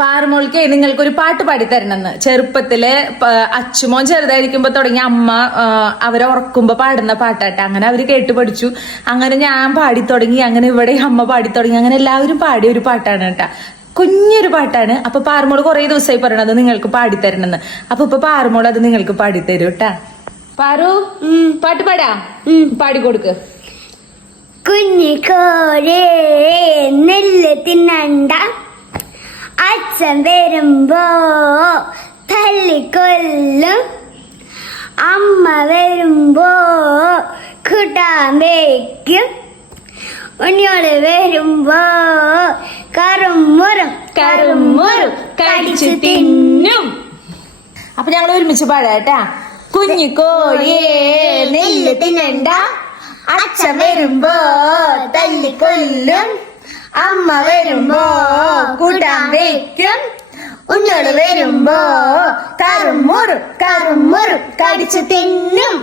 പാറുമോൾക്ക് നിങ്ങൾക്കൊരു പാട്ട് പാടിത്തരണമെന്ന്. ചെറുപ്പത്തില് അച്ചുമോൻ ചെറുതായിരിക്കുമ്പോ തുടങ്ങിയ അമ്മ അവരെ ഉറക്കുമ്പോ പാടുന്ന പാട്ടാട്ടെ. അങ്ങനെ അവര് കേട്ട് പഠിച്ചു. അങ്ങനെ ഞാൻ പാടി തുടങ്ങി. അങ്ങനെ ഇവിടെ അമ്മ പാടി തുടങ്ങി. അങ്ങനെ എല്ലാവരും പാടിയ ഒരു പാട്ടാണ് കേട്ടാ. കുഞ്ഞൊരു പാട്ടാണ്. അപ്പൊ പാറുമോള് കുറെ ദിവസമായി പറയണത് നിങ്ങൾക്ക് പാടിത്തരണമെന്ന്. അപ്പൊ ഇപ്പൊ പാറുമോള് അത് നിങ്ങൾക്ക് പാടിത്തരും കേട്ടാ. പാറു പാട്ട് പാടാ, പാടിക്കൊടുക്ക്. കുഞ്ഞിക്കോരേ നെല്ല് തിന്നണ്ട, അച്ഛൻ വരുമ്പോ തല്ലിക്കൊല്ലും, അമ്മ വരുമ്പോ കൂട്ടാൻ വയ്ക്കും, ഉണ്ണിയോള് വരുമ്പോ കറുമുറും കറുമുറും കടിച്ചു തിന്നും. അപ്പൊ ഞങ്ങൾ ഒരുമിച്ച് പാടാട്ടാ. കുഞ്ഞിക്കോഴിയേ നെല്ല് തിന്നണ്ട, അച്ഛൻ വരുമ്പോ തല്ലിക്കൊല്ലും, അമ്മ വരുമ്പോ കൂട്ടാൻ വയ്ക്കും, ഉണ്ണോള് വരുമ്പോ കറുമുറും കറുമുറും കടിച്ചു തിന്നും.